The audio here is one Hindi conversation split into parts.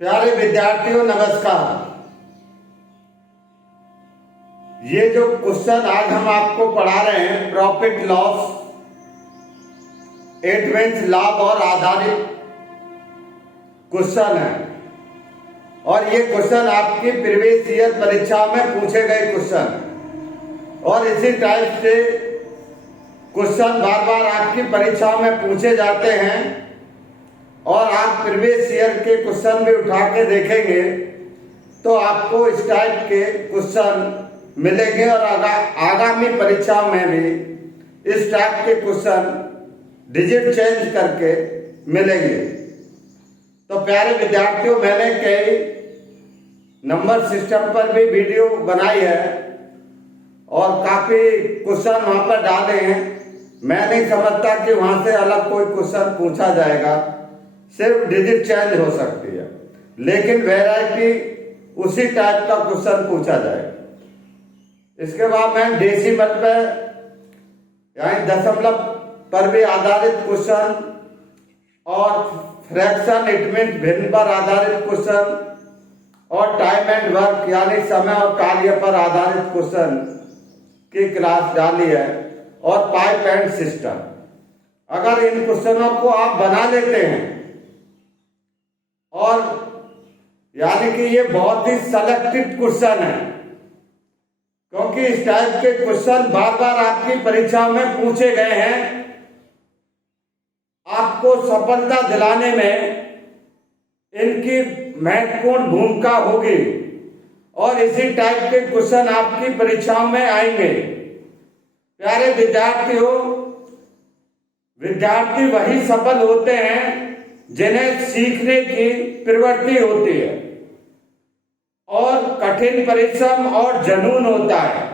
प्यारे विद्यार्थियों नमस्कार। ये जो क्वेश्चन आज हम आपको पढ़ा रहे हैं प्रॉफिट लॉस एडवांस लाभ और आधारित क्वेश्चन है और ये क्वेश्चन आपकी प्रीवियस ईयर परीक्षा में पूछे गए क्वेश्चन और इसी टाइप से क्वेश्चन बार बार आपकी परीक्षा में पूछे जाते हैं और आप प्रीवियस ईयर के क्वेश्चन भी उठा के देखेंगे तो आपको इस टाइप के क्वेश्चन मिलेंगे और आगामी परीक्षा में भी इस टाइप के क्वेश्चन डिजिट चेंज करके मिलेंगे। तो प्यारे विद्यार्थियों, मैंने कई नंबर सिस्टम पर भी वीडियो बनाई है और काफी क्वेश्चन वहां पर डाले हैं। मैं नहीं समझता कि वहां से अलग कोई क्वेश्चन पूछा जाएगा, सिर्फ डिजिट चेंज हो सकती है, लेकिन वैरायटी उसी टाइप का क्वेश्चन पूछा जाएगा। इसके बाद मैं डेसिमल पे यानी दशमलव पर भी आधारित क्वेश्चन और फ्रैक्शन इट मीन भिन्न पर आधारित क्वेश्चन और टाइम एंड वर्क यानी समय और कार्य पर आधारित क्वेश्चन की क्लास डाली है और पाइप एंड सिस्टम। अगर इन क्वेश्चनों को आप बना लेते हैं और यानी कि ये बहुत ही सिलेक्टेड क्वेश्चन है, क्योंकि इस टाइप के क्वेश्चन बार बार आपकी परीक्षा में पूछे गए हैं। आपको सफलता दिलाने में इनकी महत्वपूर्ण भूमिका होगी और इसी टाइप के क्वेश्चन आपकी परीक्षाओं में आएंगे। प्यारे विद्यार्थियों, विद्यार्थी वही सफल होते हैं जिन्हें सीखने की प्रवृत्ति होती है और कठिन परिश्रम और जुनून होता है।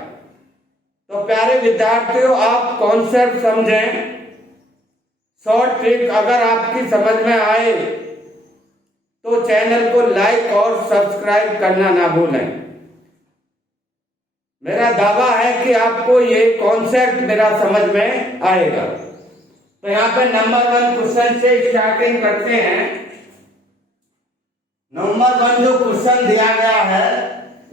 तो प्यारे विद्यार्थियों, आप कॉन्सेप्ट समझें। शॉर्ट ट्रिक अगर आपकी समझ में आए तो चैनल को लाइक और सब्सक्राइब करना ना भूलें। मेरा दावा है कि आपको ये कॉन्सेप्ट मेरा समझ में आएगा। तो यहाँ पे नंबर 1 क्वेश्चन से स्टार्टिंग करते हैं। नंबर 1 जो क्वेश्चन दिया गया है,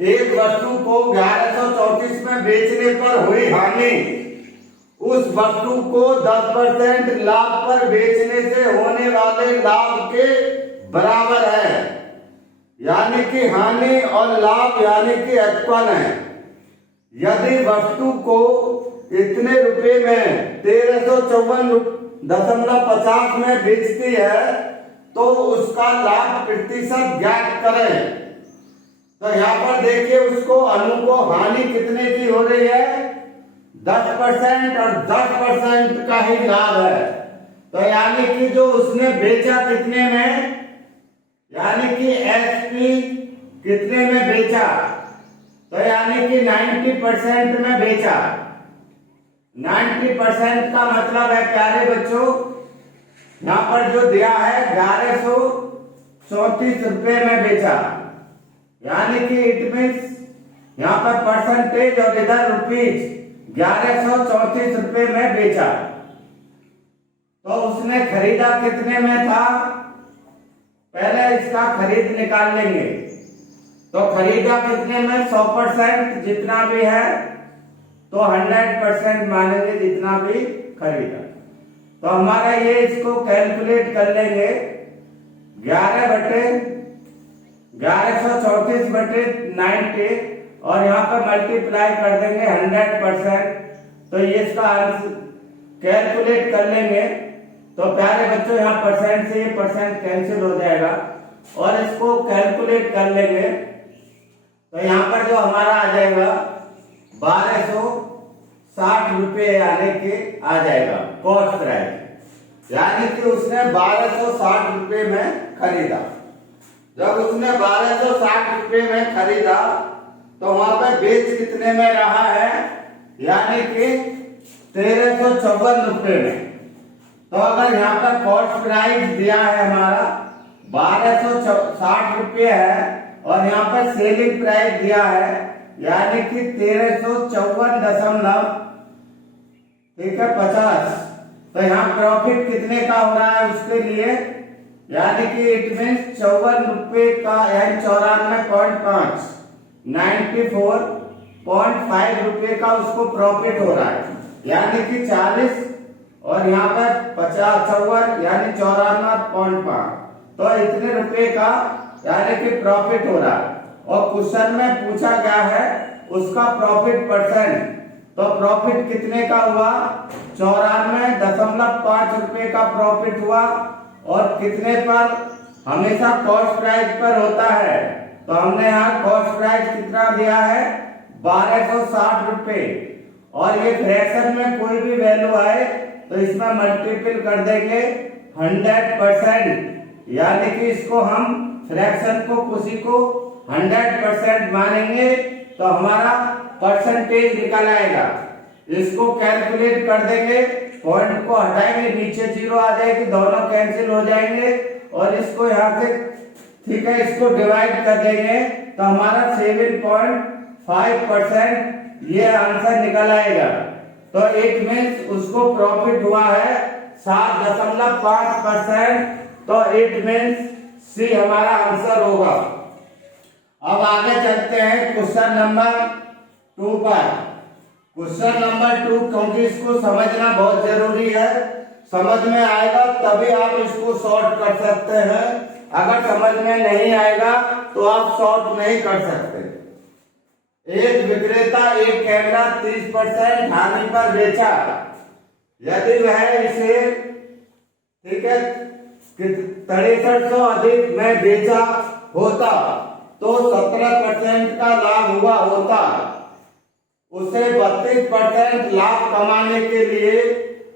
एक वस्तु को 1134 में बेचने पर हुई हानि उस वस्तु को 10% लाभ पर बेचने से होने वाले लाभ के बराबर है। यानी कि हानि और लाभ यानी कि इक्वल है। यदि वस्तु को इतने रुपए में 1354.50 में बेचती है तो उसका लाभ प्रतिशत ज्ञात करें। तो यहाँ पर देखिए, उसको अनु को हानि कितने की हो रही है, 10% और 10% का ही लाभ है। तो यानी कि जो उसने बेचा कितने में, यानी कि एसपी कितने में बेचा, तो यानी कि 90% में बेचा। 90% का मतलब है प्यारे बच्चों, यहाँ पर जो दिया है 1134 रुपए में बेचा, यानी कि इट मीन्स यहाँ पर परसेंटेज और इधर रुपीज 1134 रुपए में बेचा। तो उसने खरीदा कितने में था, पहले इसका खरीद निकाल लेंगे। तो खरीदा कितने में, 100% जितना भी है तो 100% मानेंगे जितना भी खरीदा। तो हमारा ये इसको कैलकुलेट कर लेंगे 11/1134/90 और यहाँ पर मल्टीप्लाई कर देंगे 100%। तो ये इसका आंसर कैलकुलेट कर लेंगे। तो प्यारे बच्चों, यहाँ परसेंट से ये परसेंट कैंसिल हो जाएगा और इसको कैलकुलेट कर लेंगे। तो यहाँ पर जो हमारा आ जाएगा 1260 रुपए यानी कि आ जाएगा कॉस्ट प्राइस, यानी कि उसने 1260 रुपए में खरीदा। जब उसने 1260 रुपए में खरीदा तो वहां पे बेच कितने में रहा है, यानी कि 1354 रुपए में। तो अगर यहाँ पर कॉस्ट प्राइस दिया है हमारा 1260 रुपए है और यहाँ पर सेलिंग प्राइस दिया है यानी कि 1354 ठीक है 50। तो यहाँ प्रॉफिट कितने का हो रहा है उसके लिए यानी कि इट मीन्स 54 रुपए का यानी 94.5 94.5 रुपए का उसको प्रॉफिट हो रहा है। यानी कि 40 और यहाँ पर 54 यानी 94.5 तो इतने रुपए का यानी कि प्रॉफिट हो रहा है। और क्वेश्चन में पूछा गया है उसका प्रॉफिट परसेंट, तो प्रॉफिट कितने का हुआ 94.5 रुपए का प्रॉफिट हुआ। और कितने पर, हमेशा कॉस्ट प्राइस पर होता है, तो हमने यहाँ कॉस्ट प्राइस कितना दिया है 1260 रुपए। और ये फ्रैक्शन में कोई भी वैल्यू आए तो इसमें मल्टीपल कर देंगे 100%, यानी कि इसको हम फ्रैक्शन को किसी को 100% मानेंगे तो हमारा परसेंटेज निकल आएगा। इसको कैलकुलेट कर देंगे, पॉइंट को हटाएंगे, नीचे 0 आ जाएगी, दोनों कैंसिल हो जाएंगे और इसको यहाँ से ठीक है इसको डिवाइड कर देंगे तो हमारा 7.5% ये आंसर निकल आएगा। तो इट मीन्स उसको प्रॉफिट हुआ है 7.5%, तो इट मीन्स सी हमारा आंसर होगा। अब आगे चलते हैं क्वेश्चन नंबर 2 पर। क्वेश्चन नंबर 2 क्योंकि इसको समझना बहुत जरूरी है, समझ में आएगा तभी आप इसको सॉल्व कर सकते हैं, अगर समझ में नहीं आएगा तो आप सॉल्व नहीं कर सकते। एक विक्रेता एक कैमरा 30% हानि पर बेचा, यदि वह इसे ठीक है 6300 अधिक में बेचा होता तो 17% का लाभ हुआ होता। उसे 32% लाभ कमाने के लिए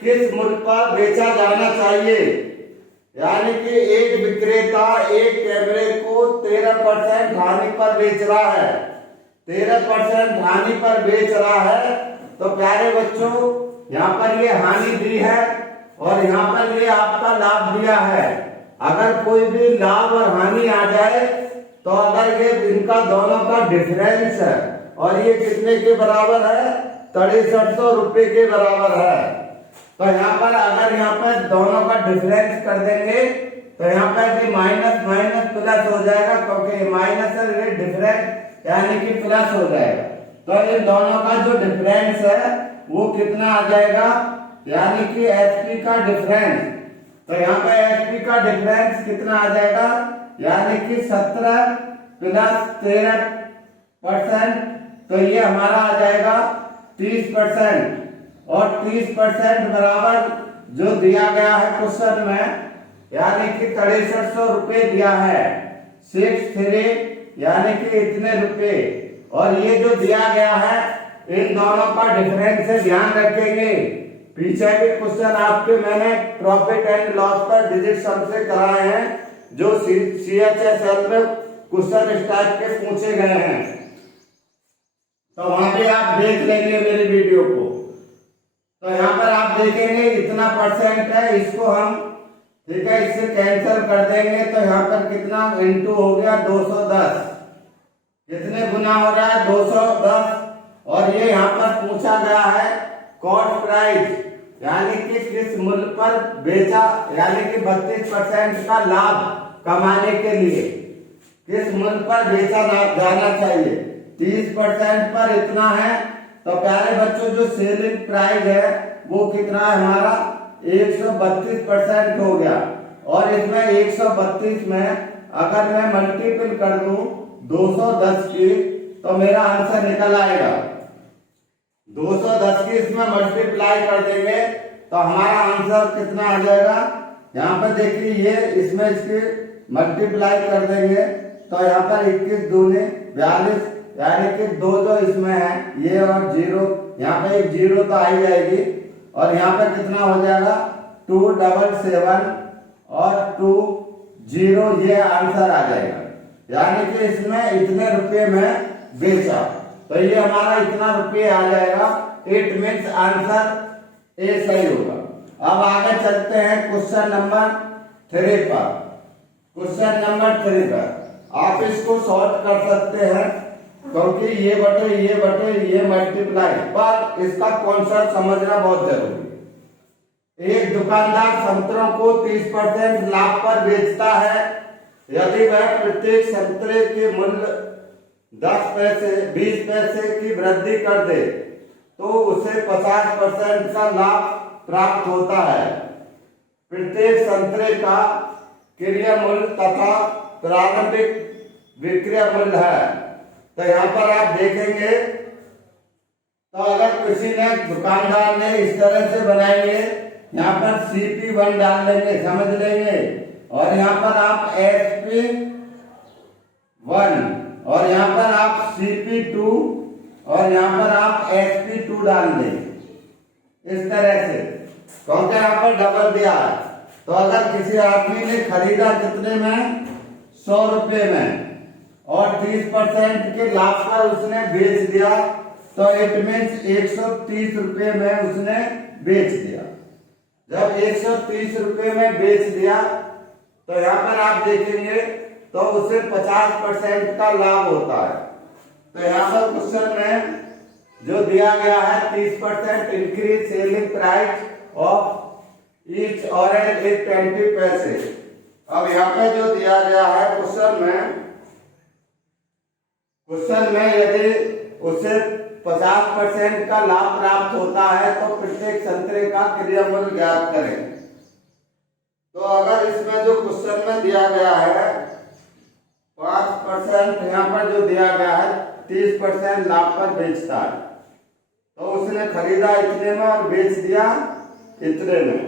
किस मूल्य पर बेचा जाना चाहिए। यानी कि एक विक्रेता एक कैमरे को 13% हानि पर बेच रहा है, 13% हानि पर बेच रहा है। तो प्यारे बच्चों यहाँ पर ये हानि दी है और यहाँ पर ये आपका लाभ दिया है। अगर कोई भी लाभ और हानि आ जाए तो अगर ये इनका दोनों का डिफरेंस है और ये कितने के बराबर है 6300 रुपए के बराबर है, तो यहाँ पर अगर यहाँ पर दोनों का डिफरेंस कर देंगे तो यहाँ पर भी माइनस माइनस प्लस हो जाएगा, क्योंकि माइनस है ये डिफरेंस यानी कि प्लस हो जाएगा। तो इन दोनों का जो डिफरेंस है वो कितना आ जाएगा, यानी कि एचपी का डिफरेंस। तो यहाँ पे एचपी का डिफरेंस कितना आ जाएगा, यानी कि 17 प्लस 13%, तो ये हमारा आ जाएगा 30%। और 30% बराबर जो दिया गया है क्वेश्चन में, यानी कि 6300 रुपए दिया है, 63 यानी कि इतने रुपए। और ये जो दिया गया है इन दोनों का डिफरेंस से ध्यान रखेंगे। पीछे भी क्वेश्चन आपके मैंने प्रॉफिट एंड लॉस पर डिजिट सम से कराए हैं, जो CHSL में क्वेश्चन इस टाइप के पूछे गए हैं, तो वहां पे आप देख लेंगे मेरी वीडियो को। तो यहाँ पर आप देखेंगे इतना परसेंट है, इसको हम ठीक है इससे कैंसिल कर देंगे तो यहाँ पर कितना इंटू हो गया 210, कितने गुना हो रहा है 210। और ये यहाँ पर पूछा गया है कॉस्ट प्राइस, यानी कि किस मूल्य पर बेचा, यानी कि 32% का लाभ कमाने के लिए किस मूल्य पर बेचा जाना चाहिए। 30% पर इतना है, तो प्यारे बच्चों जो सेलिंग प्राइस है वो कितना है हमारा 132% हो गया। और इसमें 132 में अगर मैं मल्टीपल कर दूं 210 की तो मेरा आंसर निकल आएगा। 210 की इसमें मल्टीप्लाई कर देंगे तो हमारा आंसर कितना आ जाएगा, यहाँ पर देखिए ये इसमें इसकी मल्टीप्लाई कर देंगे तो यहाँ पर 21 दूनी 42, यानी कि 2 जो इसमें है ये और 0, यहाँ पे एक 0 तो आ ही जाएगी। और यहाँ पे कितना हो जाएगा 277 और 20, ये आंसर आ जाएगा। यानी कि इसमें इतने रुपये में बेचा, तो ये हमारा इतना रुपये आ जाएगा। इट मीन्स आंसर ए सही होगा। अब आगे चलते हैं क्वेश्चन नंबर 3 पर। क्वेश्चन नंबर 3 पर आप इसको सॉल्व कर सकते हैं, क्योंकि ये बटे ये मल्टीप्लाई, पर इसका कॉन्सेप्ट समझना बहुत जरूरी है। एक दुकानदार संतरों को 30% लाभ पर बेचता है। यदि वह प्रत्येक संतरे के मूल्य 10 पैसे 20 पैसे की वृद्धि कर दे तो उसे 50% का लाभ प्राप्त होता है। प्रत्येक संतरे का क्रय मूल्य तथा प्रारंभिक विक्रय मूल्य है। तो यहाँ पर आप देखेंगे तो अगर किसी ने दुकानदार ने इस तरह से बनाएंगे, यहाँ पर CP1 डाल लेंगे, समझ लेंगे, और यहाँ पर आप SP1 और यहाँ पर आप CP2 और यहाँ पर आप SP2 डाल देंगे इस तरह से, क्योंकि यहाँ पर डबल दिया है। तो अगर किसी आदमी ने खरीदा कितने में 100 रुपये में और 30% के लाभ पर उसने बेच दिया तो इट मीन्स 130 रुपये में उसने बेच दिया। जब 130 रुपये में बेच दिया तो यहाँ पर आप देखेंगे तो उसे 50% का लाभ होता है। तो यहाँ पर क्वेश्चन में जो दिया गया है 30% increase selling price of each orange is 20 पैसे। अब यहाँ पे जो दिया गया है क्वेश्चन में यदि उसे 50% का लाभ प्राप्त होता है तो प्रत्येक संतरे का क्रय मूल्य ज्ञात करें। तो अगर इसमें जो क्वेश्चन में दिया गया है 5%, यहाँ पर जो दिया गया है 30% लाभ पर बेचता है, तो उसने खरीदा इतने में और बेच दिया इतने में।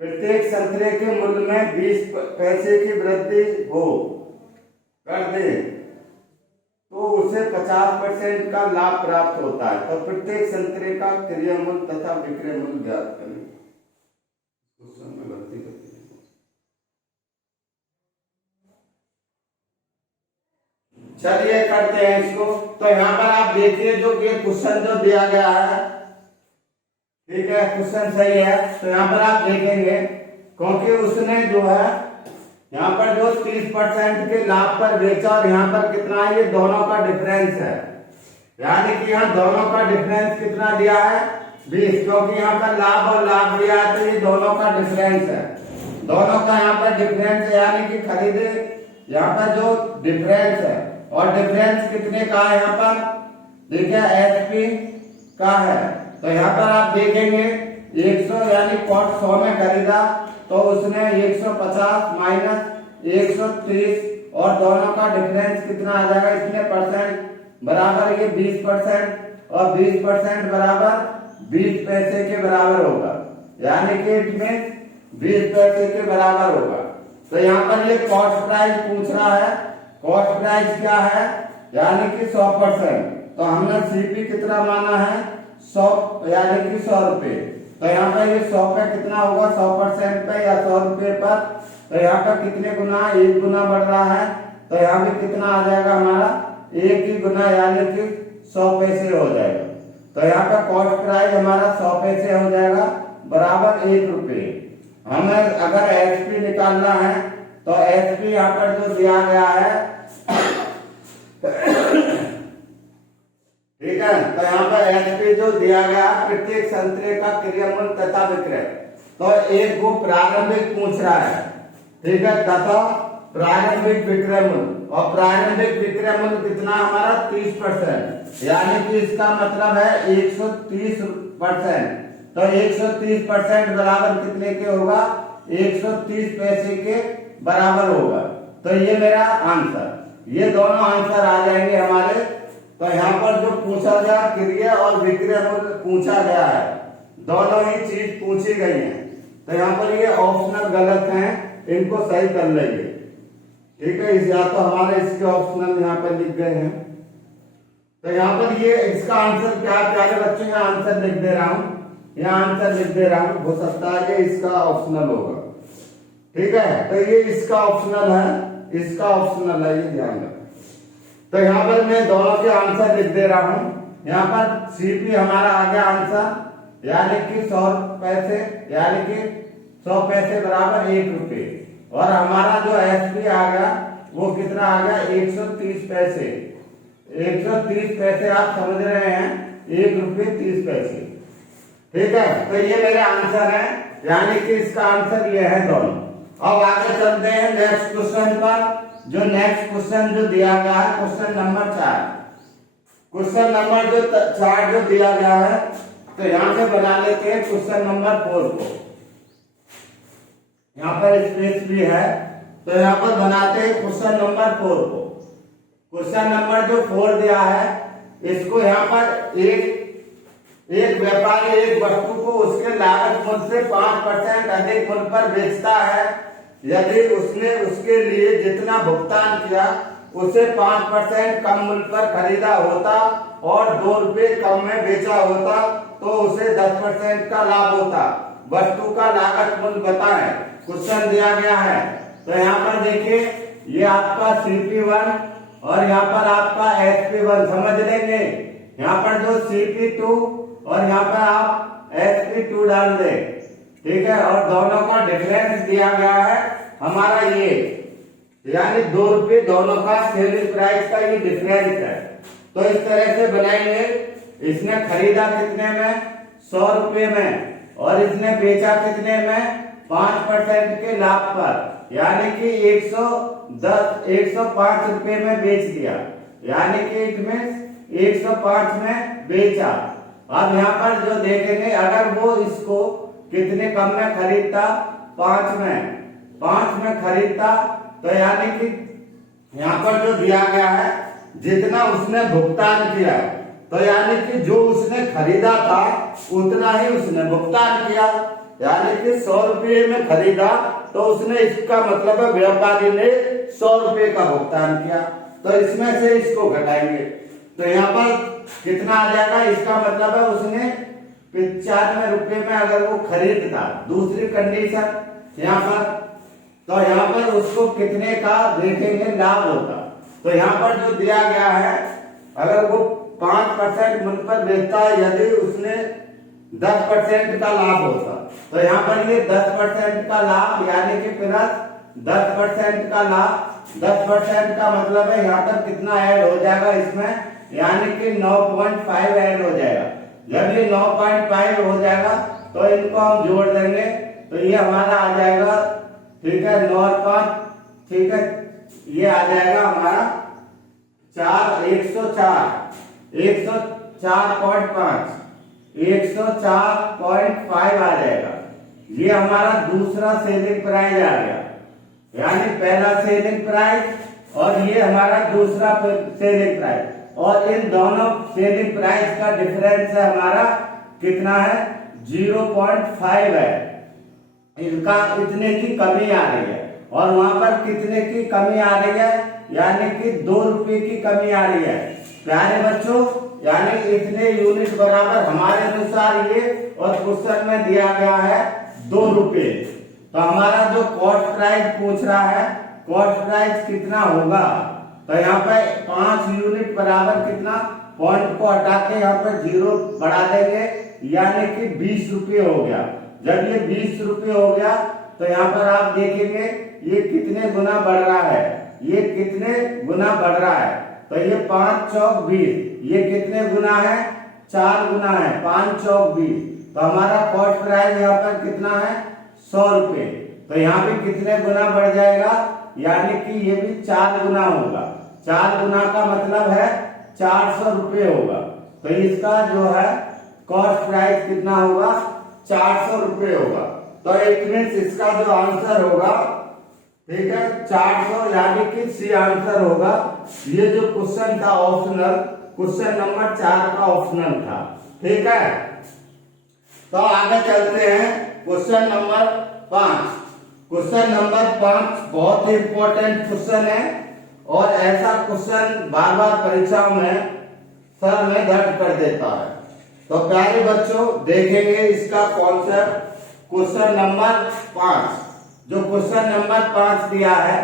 प्रत्येक संतरे के मूल्य में 20 पैसे की वृद्धि हो कर दे तो उसे 50% का लाभ प्राप्त होता है। तो प्रत्येक संतरे का क्रय मूल्य तथा विक्रय मूल्य ज्ञात करें। चलिए करते हैं इसको। तो यहाँ पर आप देखिए जो ये क्वेश्चन जो दिया गया है, ठीक है, क्वेश्चन सही है। तो यहाँ पर आप देखेंगे क्योंकि उसने जो है यहाँ पर जो 30% के लाभ पर बेचा और यहाँ पर कितना है, ये दोनों का डिफरेंस है, यानी कि यहाँ दोनों का डिफरेंस कितना दिया है 20, क्योंकि यहाँ पर लाभ और लाभ दिया है तो ये दोनों का डिफरेंस है। दोनों का यहाँ पर डिफरेंस है, यानी कि खरीदे यहाँ पर जो डिफरेंस है, और डिफरेंस कितने का है यहाँ पर देखिए SP का है। तो यहाँ पर आप देखेंगे 100 यानी कॉस्ट 100 में खरीदा तो उसने 150 माइनस 130 और दोनों का डिफरेंस कितना आ जाएगा, इतने परसेंट बराबर ये 20% और 20% बराबर 20 पैसे के बराबर होगा, यानी कि इसमें 20 पैसे के बराबर होगा। तो यहाँ पर ये कॉस्ट प्राइस पूछ रहा है, कॉस्ट प्राइस क्या है यानी कि 100%। तो हमने CP कितना माना है 100 यानी कि 100 रुपये। तो यहाँ पर ये 100 पे कितना होगा 100% पे या 100 रुपये पर, तो यहाँ पर कितने गुना 1 गुना बढ़ रहा है, तो यहाँ पे कितना आ जाएगा हमारा 1 ही गुना यानी कि 100 पैसे हो जाएगा। तो यहाँ पर कॉस्ट प्राइस हमारा 100 पैसे हो जाएगा बराबर 1 रुपये। हमें अगर SP निकालना है तो SP यहाँ पर जो दिया गया है ठीक है, तो यहाँ पर SP जो दिया गया प्रत्येक संतरे का क्रय मूल्य तथा विक्रय, तो एक वो प्रारंभिक पूछ रहा है, ठीक है, तथा प्रारंभिक विक्रय मूल्य, और प्रारंभिक विक्रय मूल्य कितना हमारा 30%, यानी कि इसका मतलब है 130%। तो 130% बराबर कितने के होगा 130 पैसे के बराबर होगा। तो ये मेरा आंसर, ये दोनों आंसर आ जाएंगे हमारे। तो यहाँ पर जो पूछा गया क्रय और विक्रय मूल्य पूछा गया है, दोनों ही चीज पूछी गई है। तो यहाँ पर ये ऑप्शनल गलत हैं, इनको सही कर लेंगे, ठीक है। या तो हमारे इसके ऑप्शनल यहाँ पर लिख गए हैं। तो यहाँ पर ये इसका आंसर क्या, प्यारे बच्चों का आंसर लिख दे रहा हूँ, यहाँ आंसर लिख दे रहा हूँ, हो सकता है ये इसका ऑप्शनल होगा, ठीक है। तो ये इसका ऑप्शनल है, इसका ऑप्शनल है, ये ध्यान रखें। तो यहाँ पर मैं दोनों के आंसर लिख दे रहा हूँ। यहाँ पर CP हमारा आ गया आंसर, यानी कि 100 पैसे, यानी कि 100 पैसे बराबर 1 रुपये, और हमारा जो SP आ गया वो कितना आ गया 130 पैसे। 130 पैसे आप समझ रहे हैं 1 रुपये 30 पैसे। ठीक है, तो ये मेरे आंसर है, यानी कि इसका आंसर ये है दोनों। अब आगे चलते हैं नेक्स्ट क्वेश्चन पर। जो नेक्स्ट क्वेश्चन जो दिया गया है क्वेश्चन नंबर 4, क्वेश्चन नंबर जो 4 जो दिया गया है, तो यहां से बना लेते हैं क्वेश्चन नंबर 4 को। यहाँ पर स्पेस भी है, तो यहाँ पर बनाते हैं क्वेश्चन नंबर 4 को। क्वेश्चन नंबर जो 4 दिया है, इसको यहाँ पर एक व्यापारी एक वस्तु को उसके लागत मूल्य से 5% अधिक मूल्य पर बेचता है। यदि उसने उसके लिए जितना भुगतान किया उसे 5% कम मूल्य पर खरीदा होता और 2 रुपए कम में बेचा होता, तो उसे 10% का लाभ होता। वस्तु का लागत मूल्य बताएं। क्वेश्चन दिया गया है, तो यहाँ पर देखिए, ये आपका CP1 और यहाँ पर आपका SP1 समझ लेंगे। यहाँ पर जो CP2 और यहाँ पर आप SP2 डाल दे, ठीक है। और दोनों का डिफरेंस दिया गया है हमारा ये, यानी 2 रुपए दोनों का सेलिंग प्राइस का ये डिफरेंस है। तो इस तरह से बनाएंगे। इसने खरीदा कितने में, 100 रुपए में, और इसने बेचा कितने में, 5% के लाभ पर, यानी कि 105 रुपए में बेच दिया, यानी कि इट मीन्स 105 में बेचा। अब यहाँ पर जो देखेंगे, अगर वो इसको कितने कम में खरीदता, 5 में खरीदता, तो यानी कि यहाँ पर जो दिया गया है जितना उसने भुगतान किया, तो यानी कि जो उसने खरीदा था उतना ही उसने भुगतान किया, यानी कि 100 रुपये में खरीदा, तो उसने, इसका मतलब है व्यापारी ने 100 रुपये का भुगतान किया। तो इसमें से इसको घटाएंगे, तो यहाँ पर कितना आ जाएगा, इसका मतलब है उसने 95 रुपये में अगर वो खरीदता, दूसरी कंडीशन यहाँ पर, तो यहाँ पर उसको कितने का देखेंगे लाभ होता। तो यहाँ पर जो दिया गया है, अगर वो 5% मूल्य पर बेचता है, यदि उसने 10% का लाभ होता, तो यहाँ पर ये 10% का लाभ, यानी कि प्लस 10% का लाभ, 10% का मतलब है यहाँ पर कितना ऐड हो जाएगा इसमें, यानी कि 9.5 ऐड हो जाएगा। जब ये 9.5 हो जाएगा तो इनको हम जोड़ देंगे, तो ये हमारा आ जाएगा, ठीक है, 9 और 5, ठीक है, ये आ जाएगा हमारा 104.5 आ जाएगा। ये हमारा दूसरा सेलिंग प्राइस आ गया, यानी पहला सेलिंग प्राइस और ये हमारा दूसरा सेलिंग प्राइस, और इन दोनों सेलिंग प्राइस का डिफरेंस है हमारा कितना है, 0.5 है। इनका इतने की कमी आ रही है, और वहां पर कितने की कमी आ रही है, यानी कि 2 रुपए की कमी आ रही है। प्यारे बच्चों, यानी इतने यूनिट बराबर हमारे अनुसार ये, और क्वेश्चन में दिया गया है 2 रुपए। तो हमारा जो कॉस्ट प्राइस पूछ रहा है, कॉस्ट प्राइस कितना होगा, तो यहाँ पे 5 यूनिट बराबर कितना, पॉइंट को हटा के यहाँ पर 0 बढ़ा देंगे, यानी कि 20 रुपये हो गया। जब ये 20 रुपये हो गया, तो यहाँ पर आप देखेंगे ये कितने गुना बढ़ रहा है, ये कितने गुना बढ़ रहा है, तो ये 5 चौक 20, ये कितने गुना है, 4 गुना है, 5 चौक 20। तो हमारा कॉस्ट प्राइस यहाँ पर कितना है, 100 रुपये। तो यहाँ पे कितने गुना बढ़ जाएगा, यानी कि ये भी 4 गुना होगा। 4 गुना का मतलब है 400 रुपये होगा। तो इसका जो है कॉस्ट प्राइस कितना होगा, 400 रुपये होगा। तो इट मीन्स इसका जो आंसर होगा, ठीक है, 400, यानी कि सी आंसर होगा। ये जो क्वेश्चन था ऑप्शनल, क्वेश्चन नंबर 4 का ऑप्शनल था, ठीक है। तो आगे चलते हैं क्वेश्चन नंबर 5। क्वेश्चन नंबर 5 बहुत ही इंपॉर्टेंट क्वेश्चन है, और ऐसा क्वेश्चन बार बार परीक्षाओं में सर में दर्ज कर देता है। तो प्यारे बच्चों, देखेंगे इसका कॉन्सेप्ट। क्वेश्चन नंबर 5, जो क्वेश्चन नंबर 5 दिया है,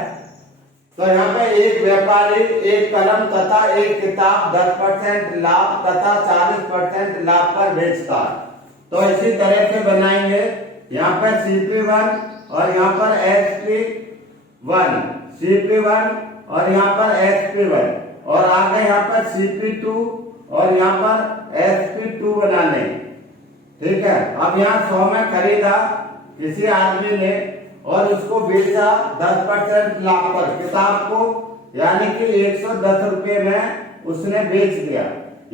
तो यहाँ पे एक व्यापारी एक कलम तथा एक किताब 10% लाभ तथा 40% लाभ पर बेचता है। तो इसी तरह से बनाएंगे, यहाँ पर CP1 और यहाँ पर SP1, CP1 और यहाँ पर SP1, और आगे यहाँ पर CP2 और यहाँ पर SP2 बनाने। ठीक है। अब यहाँ 100 में खरीदा किसी आदमी ने और उसको बेचा 10% लाभ पर किताब को, यानी कि 110 रुपये में उसने बेच दिया,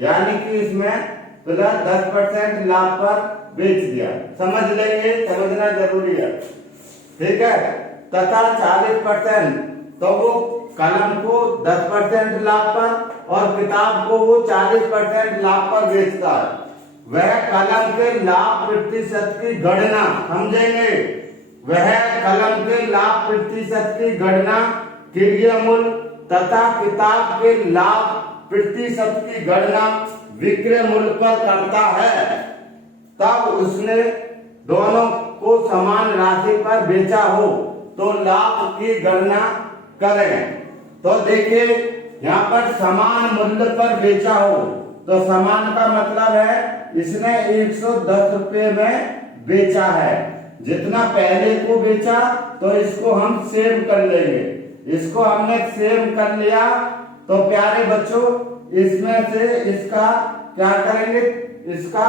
यानी कि इसमें प्लस 10% लाभ पर बेच दिया। समझ लेंगे, समझना जरूरी है, ठीक है। तथा 40%, तो वो कलम को 10% लाभ पर और किताब को वो 40% लाभ पर बेचता है। वह कलम के लाभ प्रतिशत की गणना, समझेंगे, वह कलम के लाभ प्रतिशत की गणना क्रय मूल्य तथा किताब के लाभ प्रतिशत की गणना विक्रय मूल्य पर करता है। तब उसने दोनों को समान राशि पर बेचा हो तो लाभ की गणना करें। तो देखिए यहाँ पर समान मूल्य पर बेचा हो, तो समान का मतलब है इसने 110 रुपये में बेचा है। जितना पहले को बेचा तो इसको हम सेव कर लेंगे। इसको हमने सेव कर लिया तो प्यारे बच्चों इसमें से इसका क्या करेंगे, इसका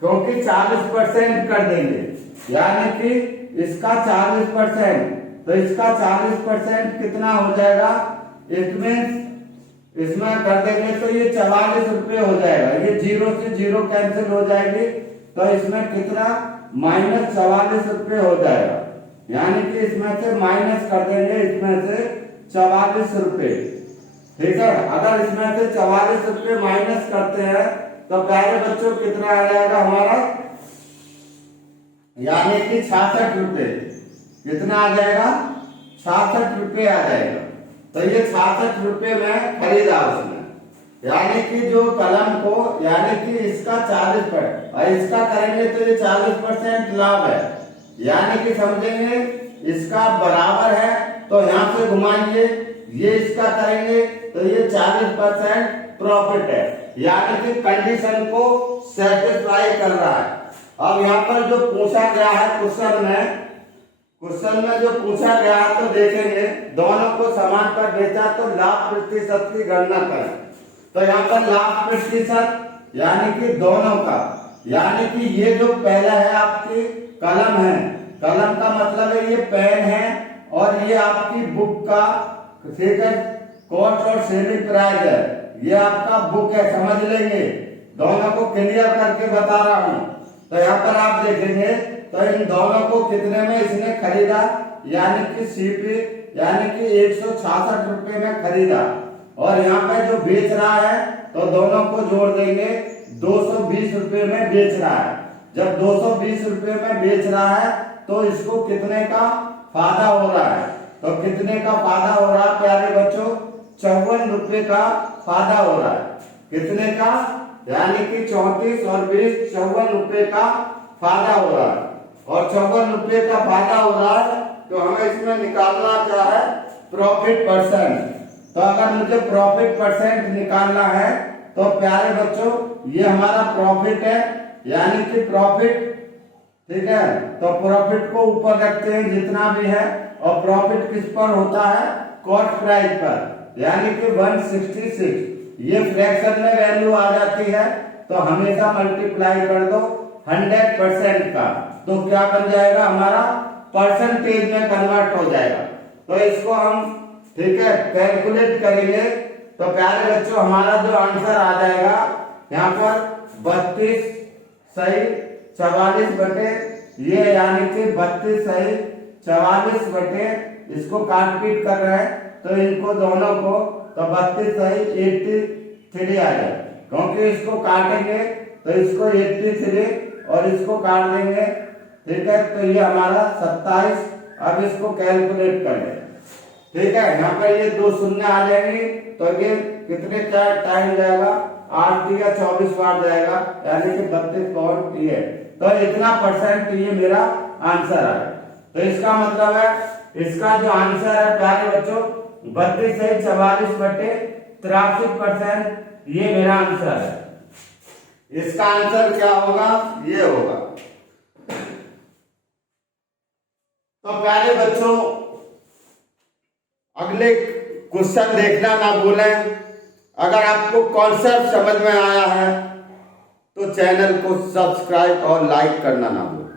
क्योंकि 40% कर देंगे, यानी कि इसका 40%, तो इसका 40% कितना हो जाएगा, इसमें कर देंगे तो ये 44 रुपये हो जाएगा। ये 0 से 0 कैंसिल हो जाएगी, तो इसमें कितना -44 रुपये हो जाएगा, यानी कि इसमें से माइनस कर देंगे इसमें से 44 रुपये, ठीक है। अगर इसमें से 44 रुपये माइनस करते हैं तो प्यारे बच्चों कितना आ जाएगा हमारा, यानी कि 66 रुपये, कितना आ जाएगा, 66 रुपये आ जाएगा। तो ये 66 रुपये में खरीदा उसने, यानी कि जो कलम को, यानी कि इसका 40% और इसका करेंगे तो ये 40% लाभ है, यानी कि समझेंगे इसका बराबर है तो यहाँ से घुमाएंगे, ये इसका करेंगे तो ये 40% प्रॉफिट है, यानी कि कंडीशन को सेटिस्फाई कर रहा है। अब यहाँ पर जो पूछा गया है क्वेश्चन में जो पूछा गया है तो देखेंगे दोनों को समान पर बेचा तो लाभ प्रतिशत की गणना करें। तो यहाँ पर लाभ प्रतिशत यानी कि दोनों का, यानी कि ये जो पहला है आपकी कलम है, कलम का मतलब है ये पेन है और ये आपकी बुक का, ठीक है, कॉस्ट और सेलिंग प्राइस है, ये आपका बुक है, समझ लेंगे। दोनों को क्लियर करके बता रहा हूँ। तो यहाँ पर आप देखेंगे तो इन दोनों को कितने में इसने खरीदा, यानी कि सीपी, यानी कि 166 रुपये में खरीदा, और यहाँ पे जो बेच रहा है तो दोनों को जोड़ देंगे 220 रुपये में बेच रहा है। जब 220 रुपये में बेच रहा है तो इसको कितने का फायदा हो रहा है, तो कितने का फायदा हो रहा है प्यारे बच्चों, 54 रुपये का फायदा हो रहा है। कितने का, यानी कि 34 और 20 54 रुपये का फायदा हो रहा है, और 54 रुपये का फायदा हो रहा है तो हमें इसमें निकालना क्या है, प्रॉफिट परसेंट। तो अगर मुझे प्रॉफिट परसेंट निकालना है तो प्यारे बच्चों ये हमारा प्रॉफिट है, यानी कि प्रॉफिट, ठीक है। तो प्रॉफिट को ऊपर रखते हैं जितना भी है, और प्रॉफिट किस पर होता है, कॉस्ट प्राइस पर, यानी कि 166। ये फ्रैक्शन में वैल्यू आ जाती है तो हमेशा मल्टीप्लाई कर दो 100% का, तो क्या बन जाएगा हमारा, परसेंटेज में कन्वर्ट हो जाएगा। तो इसको हम, ठीक है, कैलकुलेट करेंगे तो प्यारे बच्चों हमारा जो आंसर आ जाएगा यहाँ पर 32 सही 44 बटे ये, यानी कि 32 सही 44 बटे, इसको काट पीट कर रहे हैं तो इनको दोनों को, तो 32 सही 83 आ जाए, क्योंकि इसको काटेंगे तो इसको 83 और इसको काट देंगे, ठीक है। तो ये हमारा 27। अब इसको कैलकुलेट कर ले, ठीक है। यहाँ पर ये 2 शून्य आ जाएंगे तो ये कितने टाइम जाएगा, 8 या 24 बार जाएगा, यानी कि 32 पॉइंट ये, तो इतना परसेंट ये मेरा आंसर है। तो इसका मतलब है इसका जो आंसर है प्यारे बच्चों 32 सही 44 बटे 83%, ये मेरा आंसर है। इसका आंसर क्या होगा, ये होगा। तो प्यारे बच्चों अगले क्वेश्चन देखना ना भूलें। अगर आपको कॉन्सेप्ट समझ में आया है तो चैनल को सब्सक्राइब और लाइक करना ना भूलें।